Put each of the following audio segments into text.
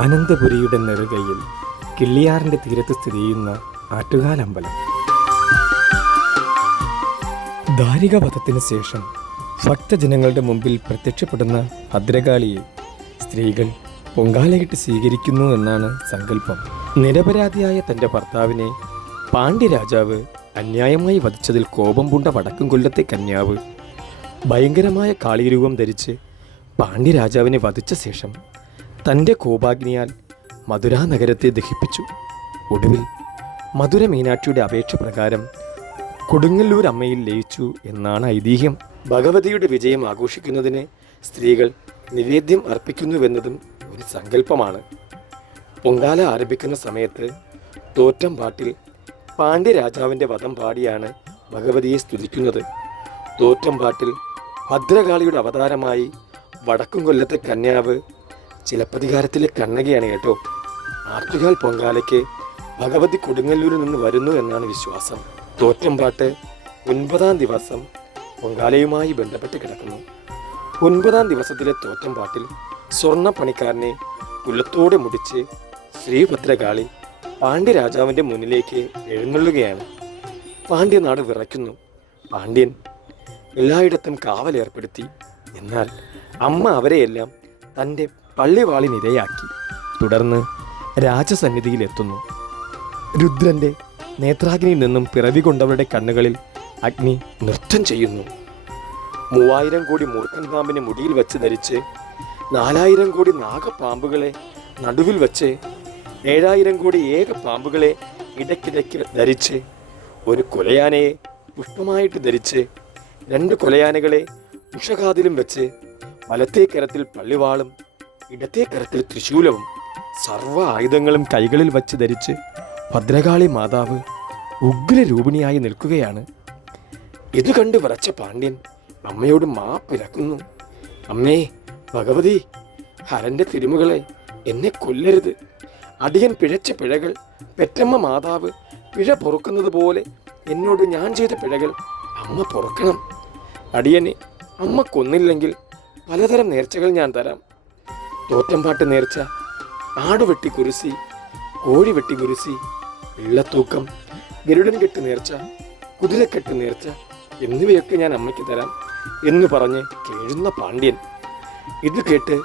അനന്തപുരിയുടെ നെറുകയിൽ കിള്ളിയാറിൻ്റെ തീരത്ത് സ്ഥിതി ചെയ്യുന്ന ആറ്റുകാലമ്പലം. ദാരികവധത്തിന് ശേഷം ഭക്തജനങ്ങളുടെ മുമ്പിൽ പ്രത്യക്ഷപ്പെടുന്ന ഭദ്രകാളിയെ സ്ത്രീകൾ പൊങ്കാലയിട്ട് സ്വീകരിക്കുന്നു എന്നാണ് സങ്കല്പം. നിരപരാധിയായ തൻ്റെ ഭർത്താവിനെ പാണ്ഡ്യരാജാവ് അന്യായമായി വധിച്ചതിൽ കോപം പൂണ്ട വടക്കും കൊല്ലത്തെ കന്യാവ് ഭയങ്കരമായ കാളിരൂപം ധരിച്ച് പാണ്ഡ്യരാജാവിനെ വധിച്ച ശേഷം തൻ്റെ കോപാഗ്നിയാൽ മധുരാ നഗരത്തെ ദഹിപ്പിച്ചു. ഒടുവിൽ മധുര മീനാക്ഷിയുടെ അപേക്ഷ പ്രകാരം കൊടുങ്ങല്ലൂർ അമ്മയിൽ ലയിച്ചു എന്നാണ് ഐതിഹ്യം. ഭഗവതിയുടെ വിജയം ആഘോഷിക്കുന്നതിന് സ്ത്രീകൾ നിവേദ്യം അർപ്പിക്കുന്നുവെന്നതും ഒരു സങ്കല്പമാണ്. പൊങ്കാല ആരംഭിക്കുന്ന സമയത്ത് തോറ്റം പാട്ടിൽ പാണ്ഡ്യരാജാവിൻ്റെ വധം പാടിയാണ് ഭഗവതിയെ സ്തുതിക്കുന്നത്. തോറ്റം പാട്ടിൽ ഭദ്രകാളിയുടെ അവതാരമായി വടക്കും കൊല്ലത്തെ കന്യാവ് ചിലപ്പതികാരത്തിലെ കണ്ണകയാണ് കേട്ടോ. ആറ്റുകാൽ പൊങ്കാലയ്ക്ക് ഭഗവതി കൊടുങ്ങല്ലൂരിൽ നിന്ന് വരുന്നു എന്നാണ് വിശ്വാസം. തോറ്റം പാട്ട് 9-ാം ദിവസം പൊങ്കാലയുമായി ബന്ധപ്പെട്ട് കിടക്കുന്നു. 9-ാം ദിവസത്തിലെ തോറ്റം പാട്ടിൽ സ്വർണ്ണ പണിക്കാരനെ കുലത്തോടെ മുടിച്ച് ശ്രീഭദ്രകാളി പാണ്ഡ്യരാജാവിൻ്റെ മുന്നിലേക്ക് എഴുന്നള്ളുകയാണ്. പാണ്ഡ്യനാട് വിറയ്ക്കുന്നു. പാണ്ഡ്യൻ എല്ലായിടത്തും കാവലേർപ്പെടുത്തി. എന്നാൽ അമ്മ അവരെയെല്ലാം തൻ്റെ പള്ളിവാളിനിരയാക്കി. തുടർന്ന് രാജസന്നിധിയിലെത്തുന്നു. രുദ്രൻ്റെ നേത്രാഗ്നിയിൽ നിന്നും പിറവി കൊണ്ടവരുടെ കണ്ണുകളിൽ അഗ്നി നൃത്തം ചെയ്യുന്നു. 3000 കോടി മൂർഖൻ പാമ്പിനെ മുടിയിൽ വെച്ച് ധരിച്ച് 4000 കോടി നാഗപ്പാമ്പുകളെ നടുവിൽ വച്ച് 7000 കോടി ഏക പാമ്പുകളെ ഇടയ്ക്കിടയ്ക്ക് ധരിച്ച് ഒരു കൊലയാനയെ പുഷ്പമായിട്ട് ധരിച്ച് 2 കൊലയാനകളെ ഉഷകാതിലും വെച്ച് വലത്തേ കരത്തിൽ പള്ളിവാളും ഇടത്തേ കരത്തിൽ ത്രിശൂലവും സർവ്വ ആയുധങ്ങളും കൈകളിൽ വച്ച് ധരിച്ച് ഭദ്രകാളി മാതാവ് ഉഗ്രരൂപിണിയായി നിൽക്കുകയാണ്. ഇത് കണ്ട് വിറച്ച പാണ്ഡ്യൻ അമ്മയോട് മാപ്പിരക്കുന്നു. അമ്മേ ഭഗവതി, ഹരൻ്റെ തിരുമുകളെ, എന്നെ കൊല്ലരുത്. അടിയൻ പിഴച്ച പിഴകൾ പെറ്റമ്മ മാതാവ് പിഴ പൊറുക്കുന്നത് പോലെ എന്നോട് ഞാൻ ചെയ്ത പിഴകൾ അമ്മ പൊറുക്കണം. അടിയനെ അമ്മ കൊന്നില്ലെങ്കിൽ പലതരം നേർച്ചകൾ ഞാൻ തരാം. തോറ്റംപാട്ട് നേർച്ച, ആടുവെട്ടി കുരിശി, കോഴി വെട്ടി കുരിശി, വെള്ളത്തൂക്കം, ഗരുഡൻ കെട്ട് നേർച്ച, കുതിരക്കെട്ട് നേർച്ച എന്നിവയൊക്കെ ഞാൻ അമ്മയ്ക്ക് തരാം എന്ന് പറഞ്ഞ് കേഴുന്ന പാണ്ഡ്യൻ ഇത് കേട്ട്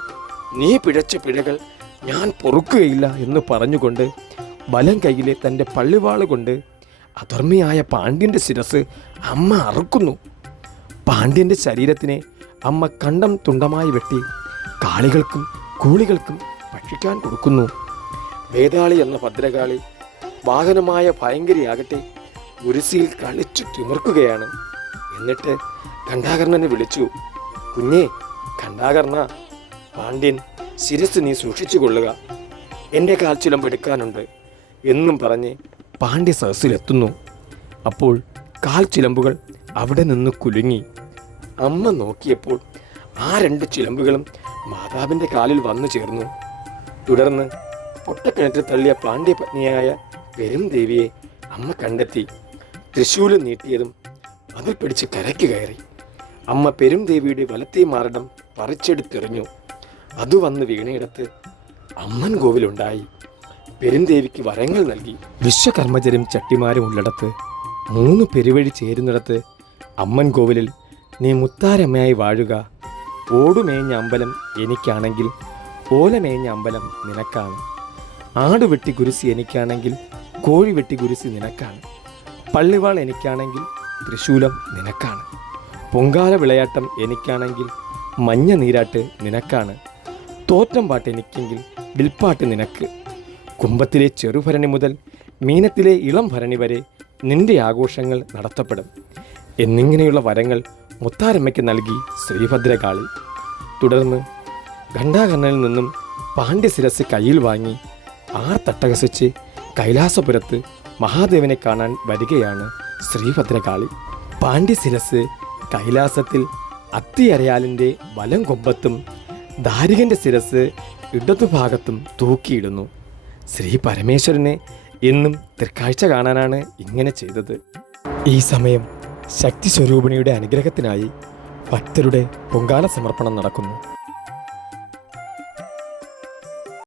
നീ പിഴച്ച പിഴകൾ ഞാൻ പൊറുക്കുകയില്ല എന്ന് പറഞ്ഞുകൊണ്ട് വലം കൈയിലെ തൻ്റെ പള്ളിവാള് കൊണ്ട് അധർമ്മിയായ പാണ്ഡ്യൻ്റെ ശിരസ് അമ്മ അറുക്കുന്നു. പാണ്ഡ്യൻ്റെ ശരീരത്തിനെ അമ്മ കണ്ടം തുണ്ടമായി വെട്ടി കാളികൾക്കും കൂളികൾക്കും ഭക്ഷിക്കാൻ കൊടുക്കുന്നു. വേതാളി എന്ന ഭദ്രകാളി വാഹനമായ ഭയങ്കരിയാകട്ടെ ഗുരുസിയിൽ കളിച്ചു തിമിർക്കുകയാണ്. എന്നിട്ട് ഖണ്ഡാകർണനെ വിളിച്ചു. കുഞ്ഞേ ഖണ്ഡാകർണ, പാണ്ഡ്യൻ ശിരസ് നീ സൂക്ഷിച്ചു കൊള്ളുക, എൻ്റെ കാൽച്ചിലമ്പ് എടുക്കാനുണ്ട് എന്നും പറഞ്ഞ് പാണ്ഡ്യ സദസ്സിലെത്തുന്നു. അപ്പോൾ കാൽച്ചിലമ്പുകൾ അവിടെ നിന്ന് കുലുങ്ങി. അമ്മ നോക്കിയപ്പോൾ ആ 2 ചിലമ്പുകളും മാതാവിൻ്റെ കാലിൽ വന്നു ചേർന്നു. തുടർന്ന് പൊട്ടക്കിണറ്റിൽ തള്ളിയ പാണ്ഡ്യപത്നിയായ പെരുംദേവിയെ അമ്മ കണ്ടെത്തി. തൃശൂലം നീട്ടിയതും അതിൽ പിടിച്ച് കരയ്ക്ക് കയറി. അമ്മ പെരുംദേവിയുടെ വലത്തേ മാറിടം പറിച്ചെടുത്തെറിഞ്ഞു. അത് വന്ന് വീണയിടത്ത് അമ്മൻ കോവിലുണ്ടായി. പെരുംദേവിക്ക് വരങ്ങൾ നൽകി. വിശ്വകർമ്മജരും ചട്ടിമാരും ഉള്ളിടത്ത് 3 പെരുവഴി ചേരുന്നിടത്ത് അമ്മൻ കോവിലിൽ നീ മുത്താരമ്മയായി വാഴുക. ഓടുമേഞ്ഞ അമ്പലം എനിക്കാണെങ്കിൽ ഓലമേഞ്ഞ അമ്പലം നിനക്കാണ്. ആടുവെട്ടി കുരിശി എനിക്കാണെങ്കിൽ കോഴി വെട്ടി കുരിശി നിനക്കാണ്. പള്ളിവാൾ എനിക്കാണെങ്കിൽ തൃശൂലം നിനക്കാണ്. പൊങ്കാല വിളയാട്ടം എനിക്കാണെങ്കിൽ മഞ്ഞ നീരാട്ട് നിനക്കാണ്. തോറ്റം പാട്ട് എനിക്കെങ്കിൽ വിൽപ്പാട്ട് നിനക്ക്. കുംഭത്തിലെ ചെറുഭരണി മുതൽ മീനത്തിലെ ഇളം ഭരണി വരെ നിന്റെ ആഘോഷങ്ങൾ നടത്തപ്പെടും എന്നിങ്ങനെയുള്ള വരങ്ങൾ മുത്താരമ്മയ്ക്ക് നൽകി ശ്രീഭദ്രകാളി. തുടർന്ന് ഖണ്ഡാകർണനിൽ നിന്നും പാണ്ഡ്യശിരസ് കയ്യിൽ വാങ്ങി തട്ടഹസിച്ച് കൈലാസപുരത്ത് മഹാദേവനെ കാണാൻ വരികയാണ് ശ്രീഭദ്രകാളി. പാണ്ഡ്യശിരസ് കൈലാസത്തിൽ അത്തിയരയാലിൻ്റെ വലം കൊമ്പത്തും ദാരികൻ്റെ ശിരസ് ഇടതുഭാഗത്തും തൂക്കിയിടുന്നു. ശ്രീ പരമേശ്വരനെ എന്നും തൃക്കാഴ്ച കാണാനാണ് ഇങ്ങനെ ചെയ്തത്. ഈ സമയം ശക്തി സ്വരൂപിണിയുടെ അനുഗ്രഹത്തിനായി ഭക്തരുടെ പൊങ്കാല സമർപ്പണം നടക്കുന്നു.